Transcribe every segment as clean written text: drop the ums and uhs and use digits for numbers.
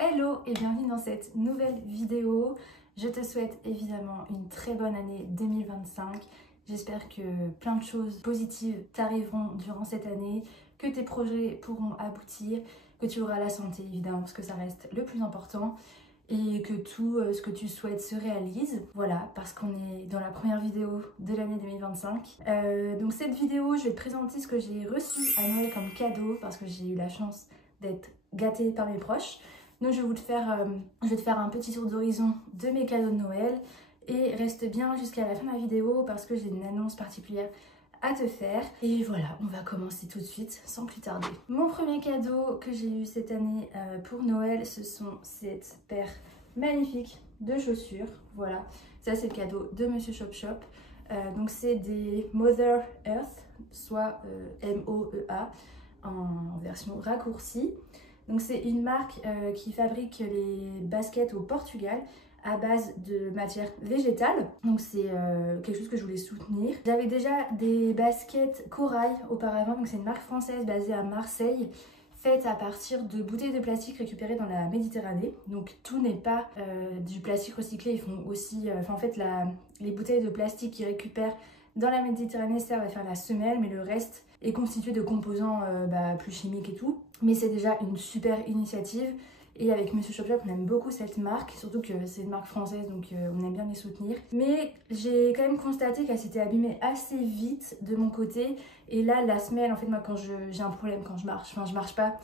Hello et bienvenue dans cette nouvelle vidéo. Je te souhaite évidemment une très bonne année 2025. J'espère que plein de choses positives t'arriveront durant cette année, que tes projets pourront aboutir, que tu auras la santé évidemment parce que ça reste le plus important et que tout ce que tu souhaites se réalise. Voilà, parce qu'on est dans la première vidéo de l'année 2025. Donc cette vidéo, je vais te présenter ce que j'ai reçu à Noël comme cadeau parce que j'ai eu la chance d'être gâtée par mes proches. Donc je vais te faire un petit tour d'horizon de mes cadeaux de Noël et reste bien jusqu'à la fin de la vidéo parce que j'ai une annonce particulière à te faire. Et voilà, on va commencer tout de suite sans plus tarder. Mon premier cadeau que j'ai eu cette année pour Noël, ce sont cette paire magnifique de chaussures. Voilà, ça c'est le cadeau de Monsieur Chop Chop. Donc c'est des Mother Earth, soit M-O-E-A en version raccourcie. Donc c'est une marque qui fabrique les baskets au Portugal à base de matière végétale. Donc c'est quelque chose que je voulais soutenir. J'avais déjà des baskets Corail auparavant, donc c'est une marque française basée à Marseille, faite à partir de bouteilles de plastique récupérées dans la Méditerranée. Donc tout n'est pas du plastique recyclé, ils font aussi... en fait, les bouteilles de plastique qu'ils récupèrent dans la Méditerranée servent à faire la semelle, mais le reste est constitué de composants plus chimiques et tout. Mais c'est déjà une super initiative. Et avec Monsieur Chop Chop, on aime beaucoup cette marque, surtout que c'est une marque française, donc on aime bien les soutenir. Mais j'ai quand même constaté qu'elle s'était abîmée assez vite de mon côté. Et là, la semelle, en fait, moi, quand j'ai un problème quand je marche, je marche pas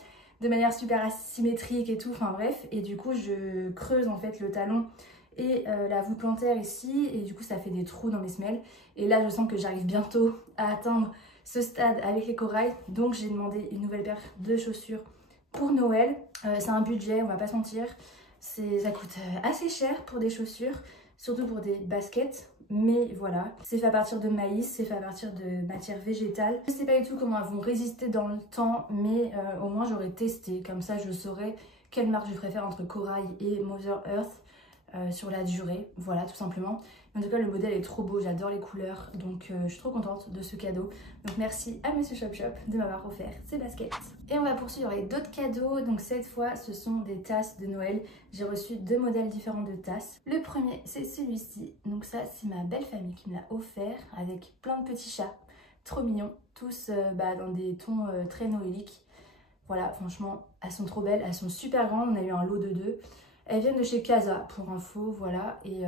de manière super asymétrique et tout, enfin bref. Et du coup, je creuse en fait le talon et la voûte plantaire ici, et du coup, ça fait des trous dans mes semelles. Et là, je sens que j'arrive bientôt à atteindre ce stade avec les corails, donc j'ai demandé une nouvelle paire de chaussures pour Noël. C'est un budget, on va pas se mentir, ça coûte assez cher pour des chaussures, surtout pour des baskets, mais voilà, c'est fait à partir de maïs, c'est fait à partir de matière végétale. Je sais pas du tout comment elles vont résister dans le temps, mais au moins j'aurais testé, comme ça je saurais quelle marque je préfère entre Corail et Mother Earth sur la durée, voilà, tout simplement. En tout cas, le modèle est trop beau, j'adore les couleurs, donc je suis trop contente de ce cadeau. Donc merci à Monsieur Chop Chop de m'avoir offert ces baskets. Et on va poursuivre avec d'autres cadeaux. Donc cette fois, ce sont des tasses de Noël. J'ai reçu deux modèles différents de tasses. Le premier, c'est celui-ci. Donc ça, c'est ma belle famille qui me l'a offert avec plein de petits chats, trop mignons, tous dans des tons très noéliques. Voilà, franchement, elles sont trop belles, elles sont super grandes, on a eu un lot de deux. Elles viennent de chez Casa pour info, voilà, et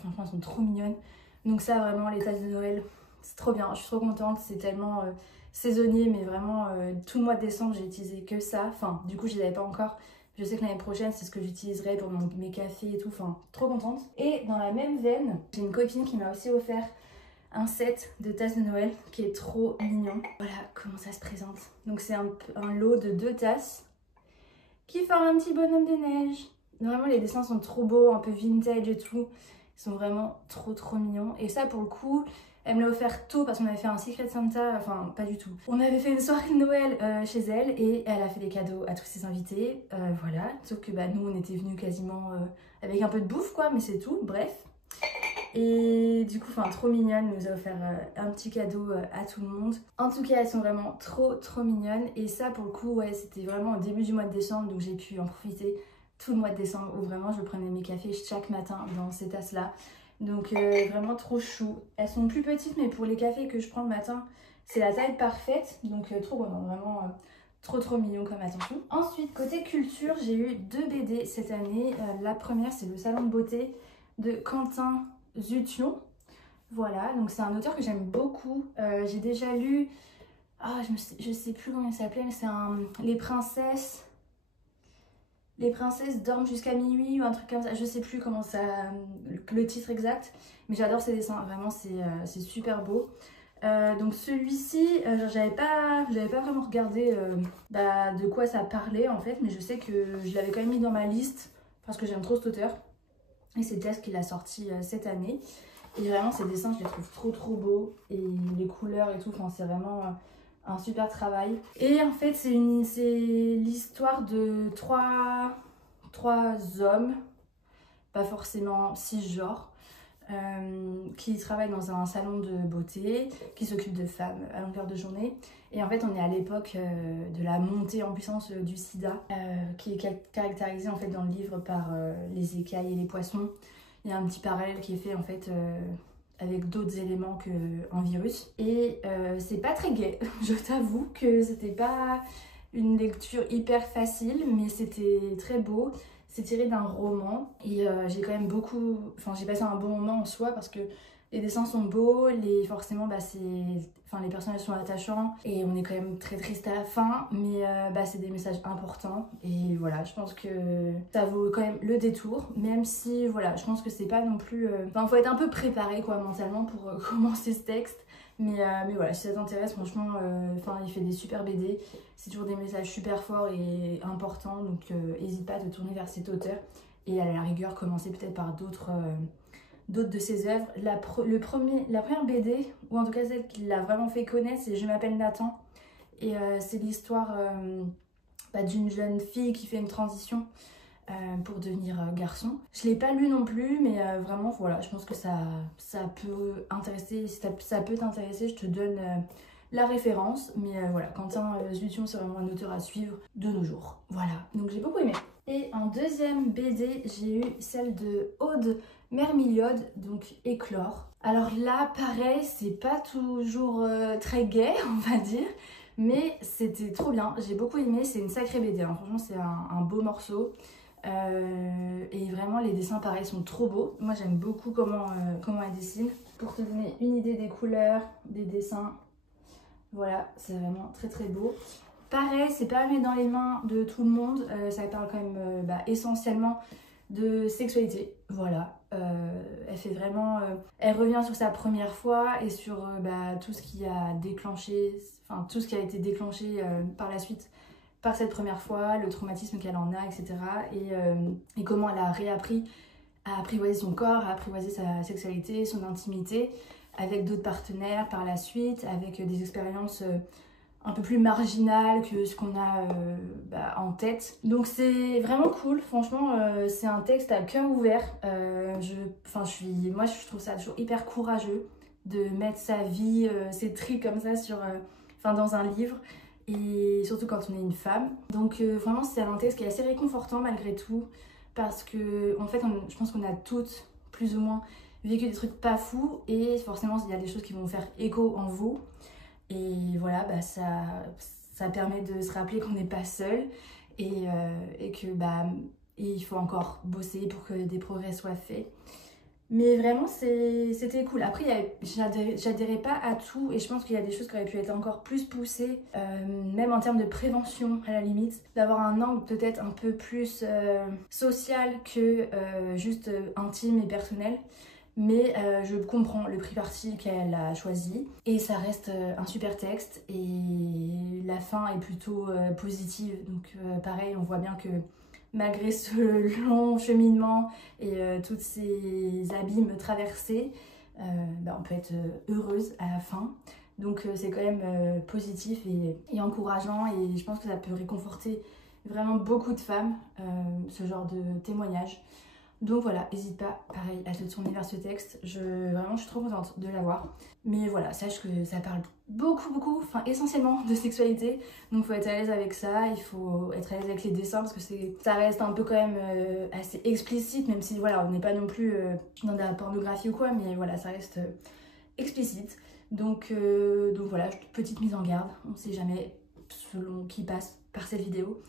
franchement elles sont trop mignonnes. Donc ça vraiment, les tasses de Noël, c'est trop bien, je suis trop contente, c'est tellement saisonnier, mais vraiment tout le mois de décembre j'ai utilisé que ça. Enfin, du coup je les avais pas encore, je sais que l'année prochaine c'est ce que j'utiliserai pour mes cafés et tout, enfin trop contente. Et dans la même veine, j'ai une copine qui m'a aussi offert un set de tasses de Noël qui est trop mignon. Voilà comment ça se présente. Donc c'est un lot de 2 tasses qui forment un petit bonhomme de neige. Vraiment les dessins sont trop beaux, un peu vintage et tout. Ils sont vraiment trop mignons. Et ça pour le coup, elle me l'a offert tôt parce qu'on avait fait un Secret Santa, enfin pas du tout. On avait fait une soirée de Noël chez elle et elle a fait des cadeaux à tous ses invités. Voilà, sauf que nous on était venus quasiment avec un peu de bouffe quoi, mais c'est tout, bref. Et du coup, trop mignonne, elle nous a offert un petit cadeau à tout le monde. En tout cas, elles sont vraiment trop mignonnes. Et ça, pour le coup, ouais, c'était vraiment au début du mois de décembre, donc j'ai pu en profiter tout le mois de décembre où vraiment je prenais mes cafés chaque matin dans ces tasses-là. Donc vraiment trop chou. Elles sont plus petites, mais pour les cafés que je prends le matin, c'est la taille parfaite. Donc trop bon, vraiment trop mignon comme attention. Ensuite, côté culture, j'ai eu 2 BD cette année. La première, c'est le Salon de beauté de Quentin Zution. Voilà, donc c'est un auteur que j'aime beaucoup. J'ai déjà lu, je sais plus comment il s'appelait, mais c'est Les princesses dorment jusqu'à minuit ou un truc comme ça. Je sais plus comment ça, le titre exact, mais j'adore ses dessins, vraiment c'est super beau. Donc celui-ci, j'avais pas vraiment regardé de quoi ça parlait en fait, mais je sais que je l'avais quand même mis dans ma liste parce que j'aime trop cet auteur. Et c'est Tess qui l'a sorti cette année. Et vraiment, ces dessins, je les trouve trop beaux. Et les couleurs et tout, c'est vraiment un super travail. Et en fait, c'est l'histoire de trois hommes, pas forcément cisgenres, qui travaille dans un salon de beauté, qui s'occupe de femmes à longueur de journée. Et en fait, on est à l'époque de la montée en puissance du sida, qui est caractérisée en fait dans le livre par les écailles et les poissons. Il y a un petit parallèle qui est fait en fait avec d'autres éléments qu'un virus. Et c'est pas très gai, je t'avoue que c'était pas une lecture hyper facile, mais c'était très beau. C'est tiré d'un roman et j'ai quand même beaucoup... Enfin, j'ai passé un bon moment en soi parce que les dessins sont beaux, forcément, les personnages sont attachants et on est quand même très triste à la fin, mais c'est des messages importants et voilà, je pense que ça vaut quand même le détour, même si, voilà, je pense que c'est pas non plus... Enfin, faut être un peu préparé, quoi, mentalement pour commencer ce texte. Mais voilà, si ça t'intéresse, franchement, il fait des super BD. C'est toujours des messages super forts et importants. Donc, n'hésite pas à te tourner vers cet auteur. Et à la rigueur, commencer peut-être par d'autres de ses œuvres. La première BD, ou en tout cas celle qui l'a vraiment fait connaître, c'est Je m'appelle Nathan. Et c'est l'histoire d'une jeune fille qui fait une transition pour devenir garçon. Je l'ai pas lu non plus, mais vraiment voilà, je pense que ça peut intéresser. Si ça peut t'intéresser, je te donne la référence. Mais voilà, Quentin Dupieux, c'est vraiment un auteur à suivre de nos jours. Voilà, donc j'ai beaucoup aimé. Et en deuxième BD, j'ai eu celle de Aude Mermiliode, donc Éclore. Alors là, pareil, c'est pas toujours très gai, on va dire. Mais c'était trop bien, j'ai beaucoup aimé, c'est une sacrée BD, hein. Franchement c'est un beau morceau. Et vraiment les dessins pareil sont trop beaux. Moi j'aime beaucoup comment elle dessine. Pour te donner une idée des couleurs, des dessins, voilà, c'est vraiment très très beau. Pareil, c'est pas mis dans les mains de tout le monde, ça parle quand même essentiellement de sexualité, voilà. Elle fait vraiment... elle revient sur sa première fois et sur tout ce qui a déclenché, enfin tout ce qui a été déclenché par la suite par cette première fois, le traumatisme qu'elle en a, etc. Et comment elle a réappris à apprivoiser son corps, à apprivoiser sa sexualité, son intimité, avec d'autres partenaires par la suite, avec des expériences un peu plus marginales que ce qu'on a en tête. Donc c'est vraiment cool, franchement, c'est un texte à cœur ouvert. Moi je trouve ça toujours hyper courageux de mettre sa vie, ses tripes comme ça dans un livre. Et surtout quand on est une femme. Donc vraiment c'est un texte qui est assez réconfortant malgré tout. Parce que en fait je pense qu'on a toutes plus ou moins vécu des trucs pas fous. Et forcément il y a des choses qui vont faire écho en vous. Et voilà, ça permet de se rappeler qu'on n'est pas seul. Et que il faut encore bosser pour que des progrès soient faits. Mais vraiment, c'était cool. Après, j'adhérais pas à tout et je pense qu'il y a des choses qui auraient pu être encore plus poussées, même en termes de prévention à la limite, d'avoir un angle peut-être un peu plus social que juste intime et personnel. Mais je comprends le pris parti qu'elle a choisi et ça reste un super texte et la fin est plutôt positive. Donc pareil, on voit bien que malgré ce long cheminement et tous ces abîmes traversés, on peut être heureuse à la fin. Donc c'est quand même positif et encourageant et je pense que ça peut réconforter vraiment beaucoup de femmes, ce genre de témoignage. Donc voilà, n'hésite pas, pareil, à te tourner vers ce texte. Vraiment, je suis trop contente de l'avoir. Mais voilà, sache que ça parle beaucoup, essentiellement de sexualité. Donc il faut être à l'aise avec ça, il faut être à l'aise avec les dessins parce que ça reste un peu quand même assez explicite, même si voilà, on n'est pas non plus dans de la pornographie ou quoi, mais voilà, ça reste explicite. Donc voilà, petite mise en garde, on ne sait jamais selon qui passe par cette vidéo.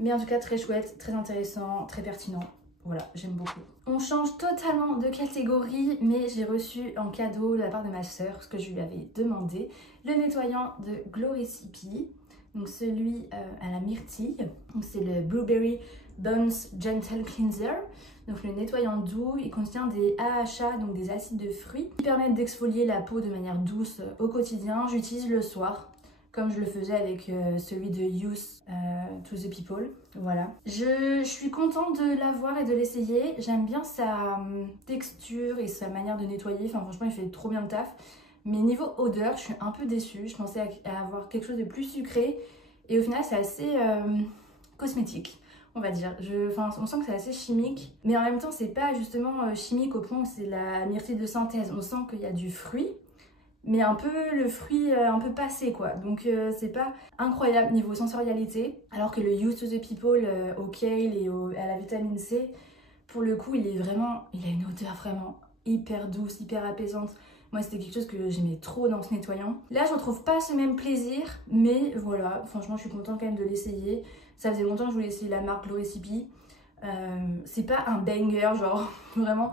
Mais en tout cas, très chouette, très intéressant, très pertinent. Voilà, j'aime beaucoup. On change totalement de catégorie, mais j'ai reçu en cadeau de la part de ma sœur, ce que je lui avais demandé, le nettoyant de Gloricipi, donc celui à la myrtille. Donc c'est le Blueberry Bones Gentle Cleanser. Donc le nettoyant doux, il contient des AHA, donc des acides de fruits, qui permettent d'exfolier la peau de manière douce au quotidien. J'utilise le soir, comme je le faisais avec celui de Youth to the People. Voilà. Je suis contente de l'avoir et de l'essayer. J'aime bien sa texture et sa manière de nettoyer. Enfin, franchement, il fait trop bien le taf. Mais niveau odeur, je suis un peu déçue. Je pensais à avoir quelque chose de plus sucré. Et au final, c'est assez cosmétique. on va dire. Enfin, on sent que c'est assez chimique, mais en même temps c'est pas justement chimique au point où c'est la myrtille de synthèse. On sent qu'il y a du fruit, mais un peu le fruit un peu passé quoi. Donc c'est pas incroyable niveau sensorialité, alors que le Used to the People au kale et à la vitamine C, pour le coup il a une odeur vraiment hyper douce, hyper apaisante. Moi c'était quelque chose que j'aimais trop dans ce nettoyant. Là je retrouve pas ce même plaisir, mais voilà, franchement je suis contente quand même de l'essayer. Ça faisait longtemps que je voulais essayer la marque Glow Recipe. C'est pas un banger, genre vraiment.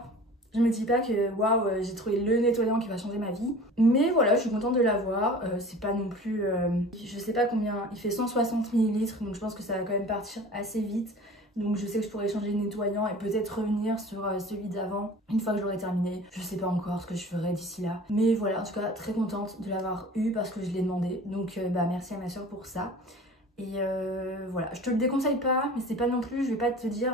Je me dis pas que waouh, j'ai trouvé le nettoyant qui va changer ma vie. Mais voilà, je suis contente de l'avoir. C'est pas non plus. Je sais pas combien. Il fait 160 ml, donc je pense que ça va quand même partir assez vite. Donc je sais que je pourrais changer le nettoyant et peut-être revenir sur celui d'avant une fois que je l'aurai terminé. Je sais pas encore ce que je ferai d'ici là. Mais voilà, en tout cas, très contente de l'avoir eu parce que je l'ai demandé. Donc bah merci à ma soeur pour ça. Et voilà, je te le déconseille pas, mais c'est pas non plus, je vais pas te dire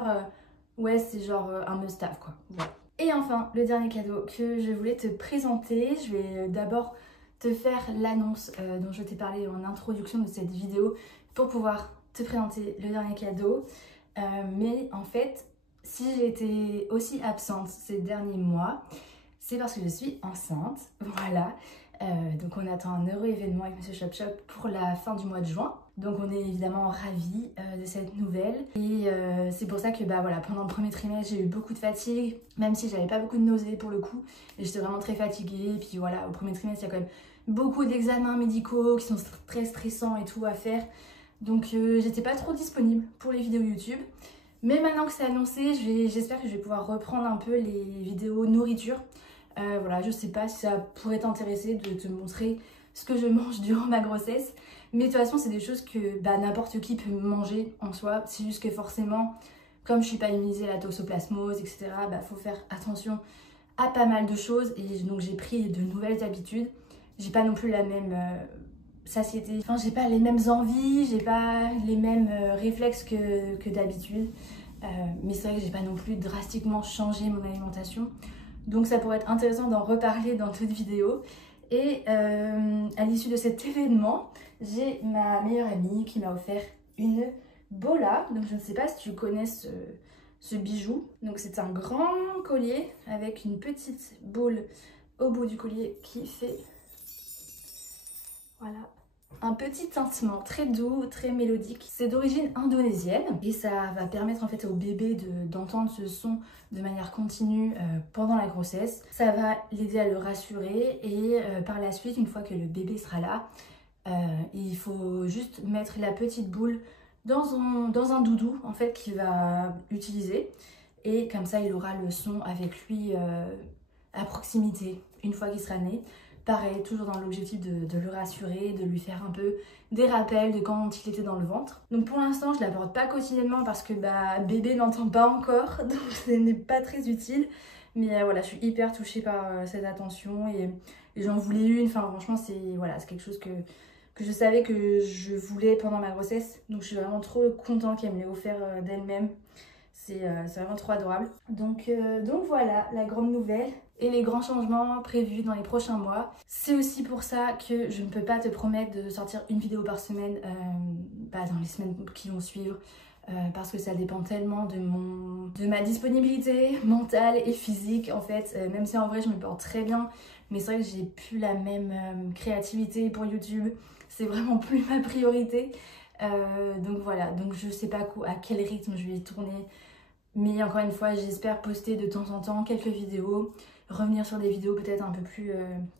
ouais c'est genre un must-have quoi. Voilà. Et enfin, le dernier cadeau que je voulais te présenter, je vais d'abord te faire l'annonce dont je t'ai parlé en introduction de cette vidéo pour pouvoir te présenter le dernier cadeau. Mais en fait, si j'ai été aussi absente ces derniers mois, c'est parce que je suis enceinte, voilà. Donc on attend un heureux événement avec Monsieur Chop Chop pour la fin du mois de juin. Donc on est évidemment ravis de cette nouvelle. Et c'est pour ça que bah voilà, pendant le premier trimestre j'ai eu beaucoup de fatigue, même si j'avais pas beaucoup de nausées pour le coup. Et j'étais vraiment très fatiguée. Et puis voilà, au premier trimestre il y a quand même beaucoup d'examens médicaux qui sont très stressants et tout à faire. Donc j'étais pas trop disponible pour les vidéos YouTube. Mais maintenant que c'est annoncé, j'espère que je vais pouvoir reprendre un peu les vidéos nourriture. Voilà, je sais pas si ça pourrait t'intéresser de te montrer ce que je mange durant ma grossesse. Mais de toute façon, c'est des choses que bah, n'importe qui peut manger en soi. C'est juste que forcément, comme je suis pas immunisée à la toxoplasmose, etc., bah, faut faire attention à pas mal de choses. Et donc j'ai pris de nouvelles habitudes. J'ai pas non plus la même satiété. Enfin, j'ai pas les mêmes envies, j'ai pas les mêmes réflexes que d'habitude. Mais c'est vrai que j'ai pas non plus drastiquement changé mon alimentation. Donc ça pourrait être intéressant d'en reparler dans toute vidéo. Et à l'issue de cet événement, j'ai ma meilleure amie qui m'a offert une bola. Donc je ne sais pas si tu connais ce bijou. Donc c'est un grand collier avec une petite boule au bout du collier qui fait voilà, un petit tintement très doux, très mélodique. C'est d'origine indonésienne et ça va permettre en fait au bébé d'entendre ce son de manière continue pendant la grossesse. Ça va l'aider à le rassurer et par la suite, une fois que le bébé sera là, il faut juste mettre la petite boule dans un doudou en fait qu'il va utiliser et comme ça il aura le son avec lui à proximité une fois qu'il sera né. Pareil, toujours dans l'objectif de le rassurer, de lui faire un peu des rappels de quand il était dans le ventre. Donc pour l'instant, je ne la porte pas quotidiennement parce que bah, bébé n'entend pas encore, donc ce n'est pas très utile. Mais voilà, je suis hyper touchée par cette attention et j'en voulais une. Enfin franchement, c'est voilà, c'est quelque chose que je savais que je voulais pendant ma grossesse. Donc je suis vraiment trop contente qu'elle me l'ait offert d'elle-même. C'est vraiment trop adorable. Donc voilà, la grande nouvelle et les grands changements prévus dans les prochains mois. C'est aussi pour ça que je ne peux pas te promettre de sortir une vidéo par semaine dans les semaines qui vont suivre. Parce que ça dépend tellement de ma disponibilité mentale et physique en fait. Même si en vrai je me porte très bien, mais c'est vrai que j'ai plus la même créativité pour YouTube. C'est vraiment plus ma priorité. Donc voilà, donc je sais pas à quel rythme je vais tourner. Mais encore une fois, j'espère poster de temps en temps quelques vidéos, revenir sur des vidéos peut-être un peu plus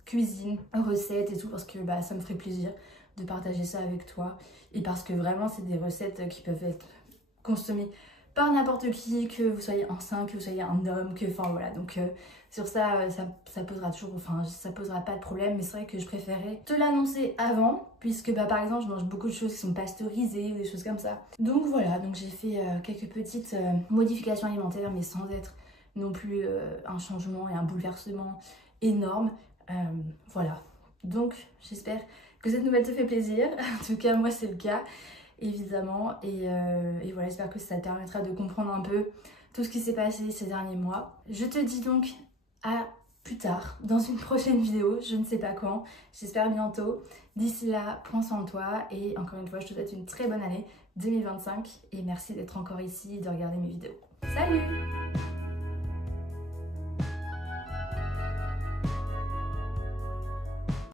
cuisine, recettes et tout, parce que bah, ça me ferait plaisir de partager ça avec toi. Et parce que vraiment, c'est des recettes qui peuvent être consommées par n'importe qui, que vous soyez enceinte, que vous soyez un homme, que enfin voilà. Donc sur ça, ça posera toujours, enfin ça posera pas de problème, mais c'est vrai que je préférais te l'annoncer avant, puisque bah par exemple je mange beaucoup de choses qui sont pasteurisées ou des choses comme ça. Donc voilà, donc j'ai fait quelques petites modifications alimentaires, mais sans être non plus un changement et un bouleversement énorme. Voilà, donc j'espère que cette nouvelle te fait plaisir. En tout cas moi c'est le cas évidemment, et voilà, j'espère que ça te permettra de comprendre un peu tout ce qui s'est passé ces derniers mois. Je te dis donc à plus tard, dans une prochaine vidéo, je ne sais pas quand, j'espère bientôt. D'ici là, prends soin de toi et encore une fois, je te souhaite une très bonne année 2025 et merci d'être encore ici et de regarder mes vidéos. Salut!